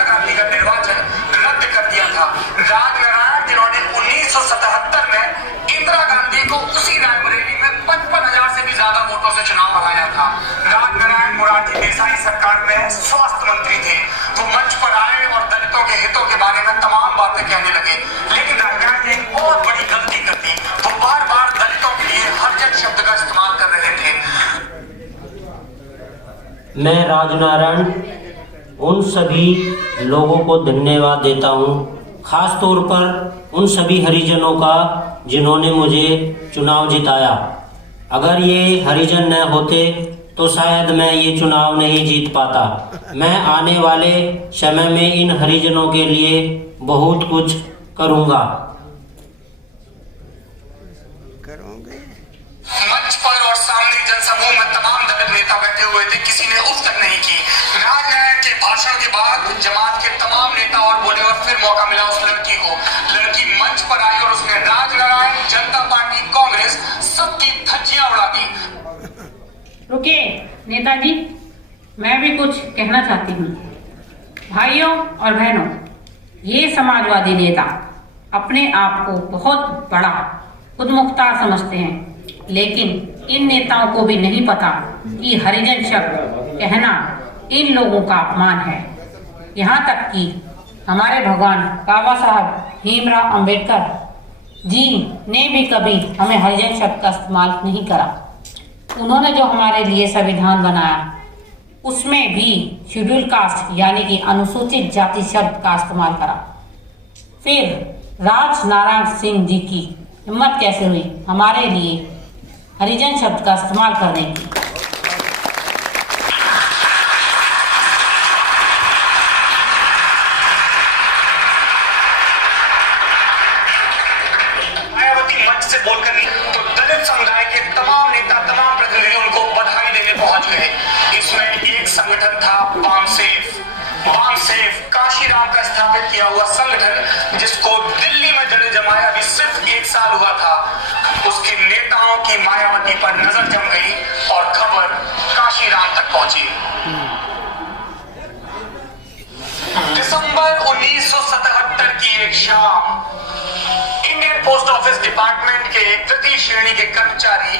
इंदिरा गांधी का निर्वाचन रद्द कर दिया था। राजनारायण जिन्होंने 1977 में इंदिरा गांधी को उसी रायबरेली में 55,000 से भी ज्यादा वोटों से चुनाव हराया था। राजनारायण मोरारजी देसाई सरकार में स्वास्थ्य मंत्री थे। वो मंच पर आए और दलितों के हितों के बारे में तमाम बातें कहने लगे, लेकिन राजनारायण ने एक बहुत बड़ी गलती कर दी। वो बार बार दलितों के लिए हरिजन शब्द का इस्तेमाल कर रहे थे। मैं राजनारायण उन सभी लोगों को धन्यवाद देता हूँ, खास तौर पर उन सभी हरिजनों का जिन्होंने मुझे चुनाव जिताया। अगर ये हरिजन न होते तो शायद मैं ये चुनाव नहीं जीत पाता। मैं आने वाले समय में इन हरिजनों के लिए बहुत कुछ करूँगा। मंच पर और सामने जनसमूह में तमाम दलित नेता बैठे हुए थे, किसी ने उफ तक नहीं की। राजनारायण के भाषण के बाद जमात के तमाम नेता और बोले और फिर मौका मिला उस लड़की को। लड़की मंच पर आई और उसने राजनारायण, जनता पार्टी, कांग्रेस सबकी धज्जियां उड़ा दी। रुकिए नेताजी, मैं भी कुछ कहना चाहती हूँ। भाइयों और बहनों, ये समाजवादी नेता अपने आप को बहुत बड़ा खुदमुख्तार समझते हैं, लेकिन इन नेताओं को भी नहीं पता कि हरिजन शब्द कहना इन लोगों का अपमान है। यहाँ तक कि हमारे भगवान बाबा साहब भीमराव अंबेडकर जी ने भी कभी हमें हरिजन शब्द का इस्तेमाल नहीं करा। उन्होंने जो हमारे लिए संविधान बनाया उसमें भी शेड्यूल कास्ट यानी कि अनुसूचित जाति शब्द का इस्तेमाल करा। फिर राजनारायण सिंह जी की हिम्मत कैसे हुई हमारे लिए हरिजन शब्द का इस्तेमाल करने की। मायावती मंच से बोलकर तो दलित समुदाय के तमाम नेता, तमाम प्रतिनिधि उनको बधाई देने पहुंच गए। इसमें एक संगठन था बामसेफ काशीराम का स्थापित किया हुआ संगठन, जिसको दिल्ली में जड़ें जमाए अभी सिर्फ 1 साल हुआ था। उसके नेताओं की मायावती पर नजर जम गई और खबर काशीराम तक पहुंची। दिसंबर 1977 की एक शाम इंडियन पोस्ट ऑफिस डिपार्टमेंट के तृतीय श्रेणी के कर्मचारी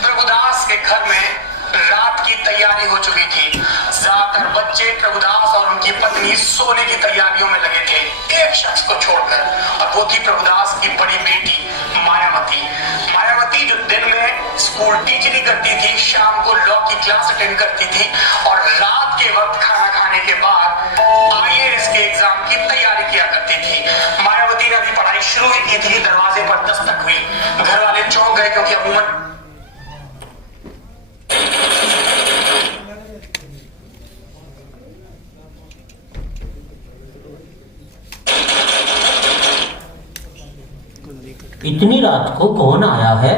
प्रभुदास के घर में रात की तैयारी हो चुकी थी। ज्यादातर बच्चे प्रभुदास और उनकी पत्नी सोने की तैयारियों में लगे थे, एक शख्स को छोड़कर, और वो थी प्रभुदास की बड़ी बेटी मायावती जो दिन में स्कूल टीचरी करती थी, शाम को लॉ की क्लास अटेंड करती थी और रात के वक्त खाना खाने के बाद IAS के एग्जाम की तैयारी किया करती थी। मायावती ने अभी पढ़ाई शुरू ही की थी, दरवाजे पर दस्तक हुई। घर वाले चौंक गए क्योंकि अमूमन इतनी रात को कौन आया है?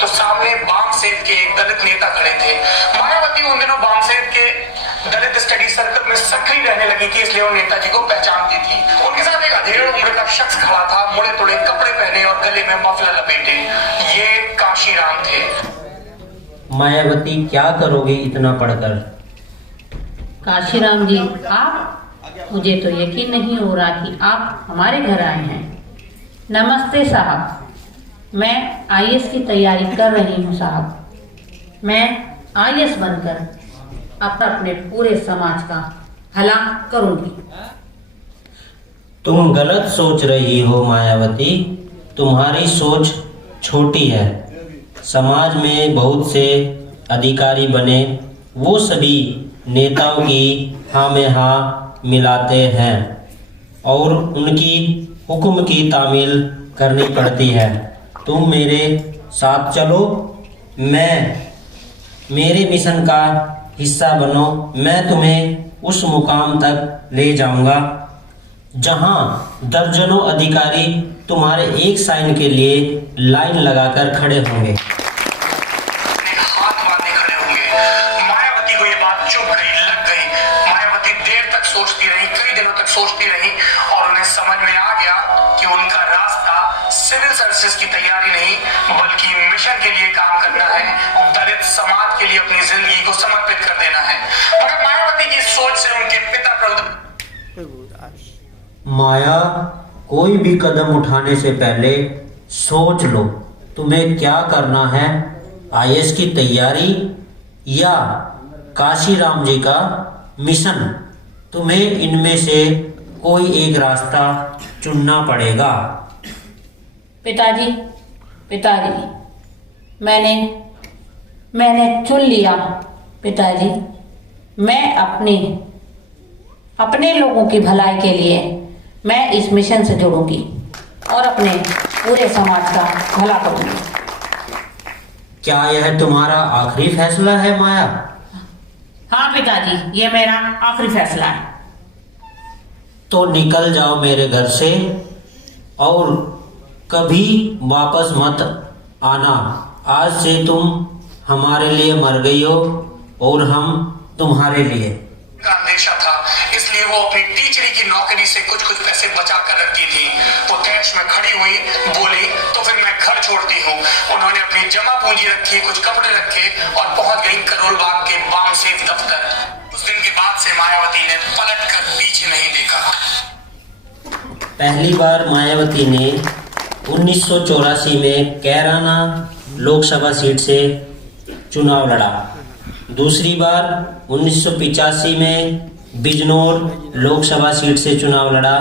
तो सामने बामसेफ के एक दलित नेता खड़े थे। मायावती उन दिनों बामसेफ के दलित स्टडी सर्कल में सक्रिय रहने लगी थी, इसलिए वो नेताजी को पहचानती थी। उनके साथ एक अधेड़ उम्र का शख्स खड़ा था, मुड़े तुड़े कपड़े पहने और गले में मफलर लपेटे। ये काशीराम थे। मायावती, क्या करोगे इतना पढ़कर? काशीराम जी, आप? मुझे तो यकीन नहीं हो रहा कि आप हमारे घर आए हैं। नमस्ते साहब, मैं IAS की तैयारी कर रही हूँ साहब। मैं IAS बनकर अपने पूरे समाज का भला करूंगी। तुम गलत सोच रही हो मायावती, तुम्हारी सोच छोटी है। समाज में बहुत से अधिकारी बने, वो सभी नेताओं की हाँ में हाँ मिलाते हैं और उनकी हुक्म की तामील करनी पड़ती है। तुम मेरे साथ चलो, मेरे मिशन का हिस्सा बनो। मैं तुम्हें उस मुकाम तक ले जाऊंगा जहां दर्जनों अधिकारी तुम्हारे एक साइन के लिए लाइन लगाकर खड़े होंगे। हाथ बांधे खड़े होंगे। मायावती को ये बात चुभ गई, लग गई। मायावती देर तक सोचती रही, कई दिनों तक सोचती रही और उन्हें समझ में आ गया कि उनका रास्ता सिविल सर्विसेज की तैयारी नहीं बल्कि मिशन के लिए काम करना है, दलित समाज के लिए अपनी जिंदगी को समर्पित कर देना है। मगर मायावती की सोच से उनके पिता माया, कोई भी कदम उठाने से पहले सोच लो तुम्हें क्या करना है, आईएएस की तैयारी या काशीराम जी का मिशन। तुम्हें इनमें से कोई एक रास्ता चुनना पड़ेगा। पिताजी, मैंने चुन लिया पिताजी। मैं अपने लोगों की भलाई के लिए मैं इस मिशन से जुड़ूंगी और अपने पूरे समाज का भला करूंगी। क्या यह तुम्हारा आखिरी फैसला है माया? हाँ पिताजी, ये मेरा आखिरी फैसला है। तो निकल जाओ मेरे घर से और कभी वापस मत आना। आज से तुम हमारे लिए मर गई हो और हम तुम्हारे लिए। का अंदेशा था, इसलिए वो अपनी टीचरी की नौकरी से कुछ पैसे बचा कर रखती थी। वो तैश में खड़ी हुई, बोली तो फिर मैं घर छोड़ती हूँ। उन्होंने अपनी जमा पूंजी रखी, कुछ कपड़े रखे और पहुंच गई करोल बाग के बामसेफ दफ्तर। उस दिन के बाद से मायावती ने पलट कर पीछे नहीं देखा। पहली बार मायावती ने 1984 में कैराना लोकसभा सीट से चुनाव लड़ा। दूसरी बार 1985 में बिजनौर लोकसभा सीट से चुनाव लड़ा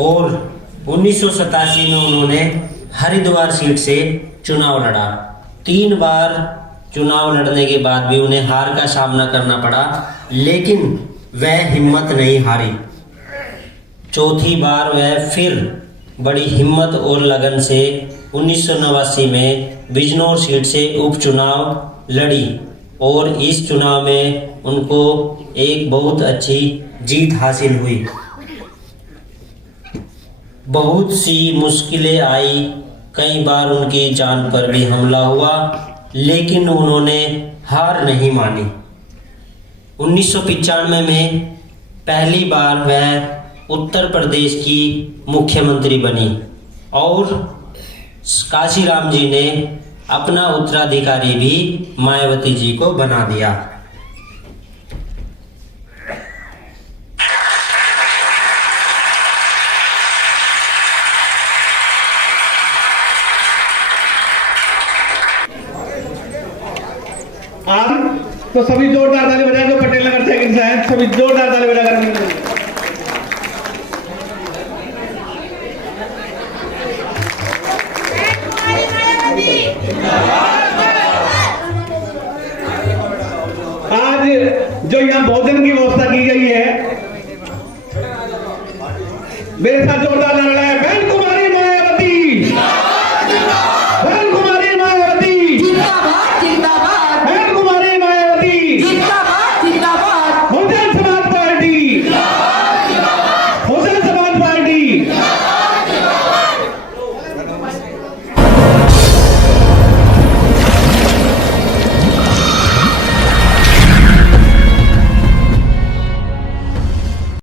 और 1987 में उन्होंने हरिद्वार सीट से चुनाव लड़ा। 3 बार चुनाव लड़ने के बाद भी उन्हें हार का सामना करना पड़ा, लेकिन वह हिम्मत नहीं हारी। चौथी बार वह फिर बड़ी हिम्मत और लगन से 1989 में बिजनौर सीट से उपचुनाव लड़ी और इस चुनाव में उनको एक बहुत अच्छी जीत हासिल हुई। बहुत सी मुश्किलें आई, कई बार उनकी जान पर भी हमला हुआ, लेकिन उन्होंने हार नहीं मानी। 1995 में पहली बार वह उत्तर प्रदेश की मुख्यमंत्री बनी और काशीराम जी ने अपना उत्तराधिकारी भी मायावती जी को बना दिया। तो सभी जोरदार ताली बजाएं जो पटेल नगर से हैं, सभी जोरदार ताली बजा करेंगे। आज जो यहाँ भोजन की व्यवस्था की गई है, मेरे साथ जोरदार